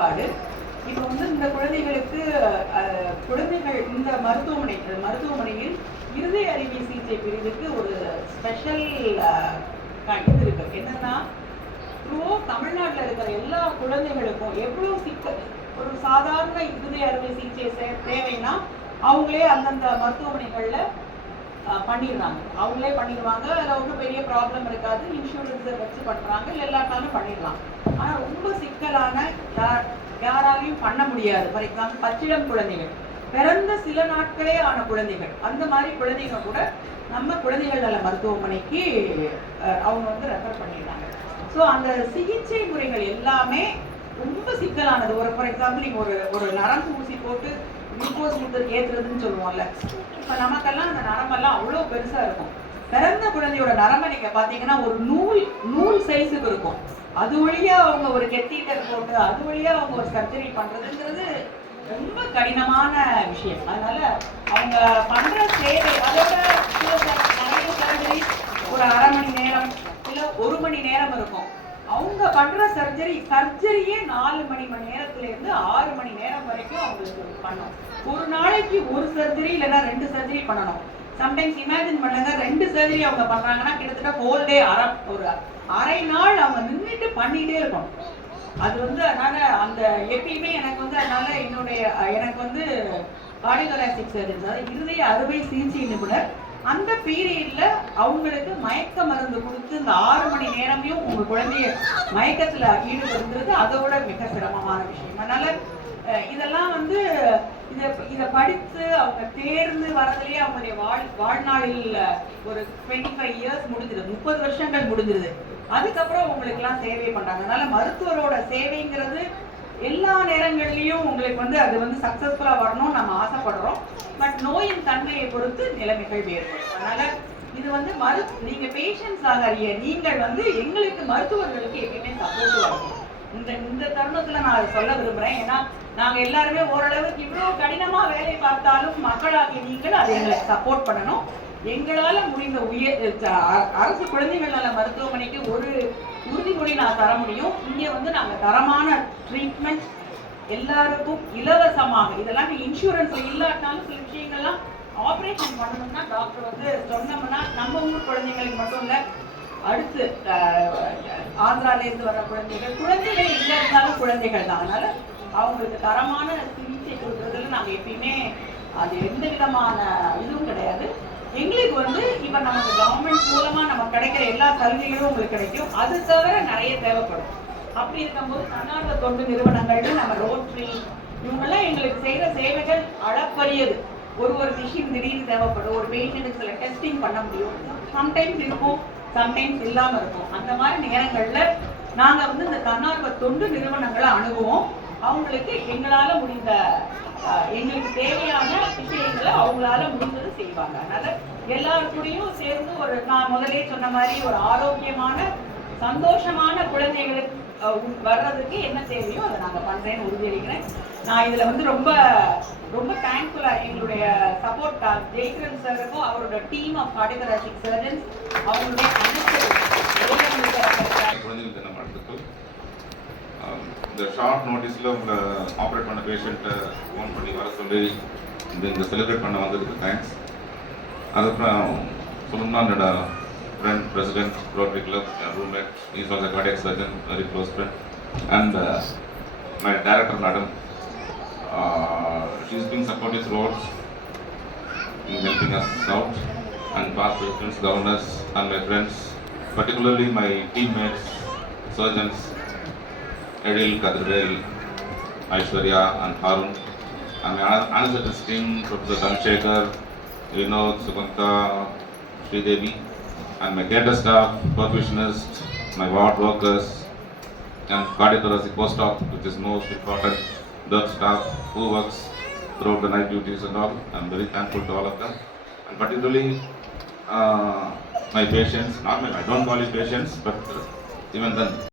ஏற்பாடு. இப்போ வந்து இந்த குழந்தைகளுக்கு குழந்தைகள் இந்த மருத்துவமனையில் இருதய அறுவை சிகிச்சை பிரிவுக்கு ஒரு ஸ்பெஷல் இது இருக்கு. என்னன்னா தமிழ்நாட்டில் இருக்கிற எல்லா குழந்தைகளுக்கும் எவ்வளோ சிக்கல், ஒரு சாதாரண இருதய அறுவை சிகிச்சை தேவைன்னா அவங்களே அந்தந்த மருத்துவமனைகளில் அவங்களே பண்ணிடுவாங்க. அதில் ஒன்றும் பெரிய ப்ராப்ளம் இருக்காது. இன்சூரன்ஸை வச்சு பண்ணுறாங்க, இல்லை எல்லாத்தாலும் பண்ணிடலாம். ஆனால் ரொம்ப சிக்கலான யாராலையும் பண்ண முடியாது. ஃபார் எக்ஸாம்பிள் பச்சிளம் குழந்தைகள், பிறந்த சில நாட்களே ஆன குழந்தைகள், அந்த மாதிரி குழந்தைங்க கூட நம்ம குழந்தைகள் நல மருத்துவமனைக்கு அவங்க வந்து ரெஃபர் பண்ணிடுறாங்க. ஸோ அந்த சிகிச்சை முறைகள் எல்லாமே ரொம்ப சிக்கலானது. ஃபார் எக்ஸாம்பிள் நீங்கள் ஒரு நரம்பு ஊசி போட்டு குளுக்கோஸ் ஏற்றுறதுன்னு சொல்லுவோம்ல, இப்போ நமக்கெல்லாம் அந்த நரம்பெல்லாம் அவ்வளோ பெருசாக இருக்கும். பிறந்த குழந்தையோட நரம்பை நீங்கள் பார்த்தீங்கன்னா ஒரு நூல் சைஸுக்கு இருக்கும். அது வழியாக அவங்க ஒரு கெத்தீட்டர் போட்டு அது வழியாக அவங்க ஒரு சர்ஜரி பண்ணுறதுங்கிறது ரொம்ப கடினமான விஷயம். அதனால அவங்க பண்ணுற சேவை அதோட நிறைய சர்ஜரி ஒரு அரை மணி நேரம் இல்லை 1 மணி நேரம் இருக்கும். அவங்க பண்ற சர்ஜரியே 4 மணி நேரத்திலேருந்து 6 மணி நேரம் வரைக்கும் அவங்களுக்கு பண்ணணும். ஒரு நாளைக்கு ஒரு சர்ஜரி இல்லைன்னா 2 சர்ஜரி பண்ணணும். சம்டைம்ஸ் இமேஜின் பண்ணுங்க, 2 சர்ஜரி அவங்க பண்றாங்கன்னா கிட்டத்தட்ட ஹோல் டே ஒரு அரை நாள் அவங்க நின்றுட்டு பண்ணிட்டே இருக்கணும். அது வந்து அதனால அந்த எப்பயுமே எனக்கு வந்து அதனால எனக்கு வந்து கார்டியோதொராசிக் சர்ஜன்ஸ், அதாவது இருதய அறுவை சிகிச்சை நிபுணர், அந்த பீரியட்ல அவங்களுக்கு மயக்க மருந்து கொடுத்து இந்த 6 மணி நேரமையும் உங்க குழந்தைய மயக்கத்துல ஈடுபடுத்துறது அதோட மிக சிரமமான விஷயம். அதனால இதெல்லாம் வந்து இதை படித்து அவங்க தேர்ந்து வரதுலயே அவங்களுடைய வாழ்நாளில் ஒரு 25 இயர்ஸ் முடிஞ்சிருது, 30 வருஷங்கள் முடிஞ்சிருது. அதுக்கப்புறம் உங்களுக்கு எல்லாம் சேவை பண்றாங்க. அதனால மருத்துவரோட சேவைங்கிறது எல்லா நேரங்கள்லையும் உங்களுக்கு வந்து அது வந்து சக்சஸ்ஃபுல்லா வரணும்னு நம்ம ஆசைப்படுறோம். பட் நோயின் தன்மையை பொறுத்து நிலைமைகள் வேறுபடும். அதனால இது வந்து நீங்க பேஷண்ட்ஸ் ஆகிய நீங்கள் வந்து எங்களுக்கு மருத்துவர்களுக்கு எப்பயுமே சப்போர்ட் ஆகும். இந்த தருணத்துல நான் அதை சொல்ல விரும்புறேன். ஏன்னா நாங்க எல்லாருமே ஓரளவுக்கு இவ்வளவு கடினமா வேலை பார்த்தாலும் மக்களாகிய நீங்கள் அதை எங்களுக்கு சப்போர்ட் பண்ணணும். எங்களால முடிந்த அரசு குழந்தைகள் நல மருத்துவமனைக்கு ஒரு உறுதிமொழி நான் தர முடியும். இங்க வந்து நாங்க தரமான ட்ரீட்மெண்ட் எல்லாருக்கும் இலவசமாக, இதெல்லாம் இன்சூரன்ஸ்ல இல்லாட்டாலும் சில விஷயங்கள்லாம் ஆப்ரேஷன் பண்ணணும்னா டாக்டர் வந்து சொன்னோம்னா நம்ம ஊர் குழந்தைங்களுக்கு மட்டும் இல்ல, அடுத்து ஆந்திரால இருந்து வர குழந்தைகள் எங்க இருந்தாலும் குழந்தைகள் தான். அதனால அவங்களுக்கு தரமான சிகிச்சை கொடுக்கறதுல நாங்க எப்பயுமே அது எந்த விதமான இதுவும் கிடையாது. எங்களுக்கு வந்து இப்ப நமக்கு கவர்மெண்ட் மூலமா நமக்கு கிடைக்கிற எல்லா சலுகைகளும் உங்களுக்கு கிடைக்கும். அது தவிர நிறைய தேவைப்படும். அப்படி இருக்கும்போது தன்னார்வ தொண்டு நிறுவனங்கள்ல நம்ம ரோட்டரி இவங்கெல்லாம் எங்களுக்கு செய்யற சேவைகள் அளப்பரியது. ஒரு மிஷின் திடீர்னு தேவைப்படும், ஒரு பேஷண்ட்டுக்கு சில டெஸ்டிங் பண்ண முடியும், சம்டைம்ஸ் இருக்கும், சம்டைம்ஸ் இல்லாம இருக்கும். அந்த மாதிரி நேரங்கள்ல நாங்க வந்து இந்த தன்னார்வ தொண்டு நிறுவனங்களை அணுகுவோம். அவங்களுக்கு எங்களால முடிந்த எங்களுக்கு தேவையான விஷயங்களை அவங்களால முடிந்தது செய்வாங்க. அதனால எல்லாருக்கூடையும் சேர்ந்து நான் முதலே சொன்ன மாதிரி ஒரு ஆரோக்கியமான சந்தோஷமான குழந்தைகளுக்கு வர்றதுக்கு என்ன தேவையோ அதை நாங்கள் பண்றேன்னு உறுதியளிக்கிறேன். நான் இதுல வந்து ரொம்ப ரொம்ப தேங்க்ஃபுல்லா எங்களுடைய சப்போர்ட் ஜெய்கிரன் சாருக்கும் அவரோட டீம் ஆஃப் கார்டியோதொராசிக் சர்ஜன்ஸ் அவங்களுடைய இந்த ஷார்ட் நோட்டீஸில் உங்களை ஆப்ரேட் பண்ண பேஷண்ட்டை ஃபோன் பண்ணி வர சொல்லி இந்த செலிப்ரேட் பண்ண வந்ததுக்கு தேங்க்ஸ். அதுக்கப்புறம் சொல்லணும்னா என்னோட friend, president, Rotary Club, roommate, he was a cardiac surgeon, very close friend, and my director, madam, she's been supportive throughout in helping us out, and past presidents, governors, and my friends, particularly my teammates, surgeons, Edil, Kadrivel, Aishwarya, and Harun, and my anesthetics team, Professor Dhanshekar, Vinod, Sukanta, Sridevi, and my theatre staff, perfusionists, my ward workers, and cardiothoracic post-op, which is most important, the staff who works throughout the night duties and all. I'm very thankful to all of them, and particularly my patients. I don't call it patients, but even then.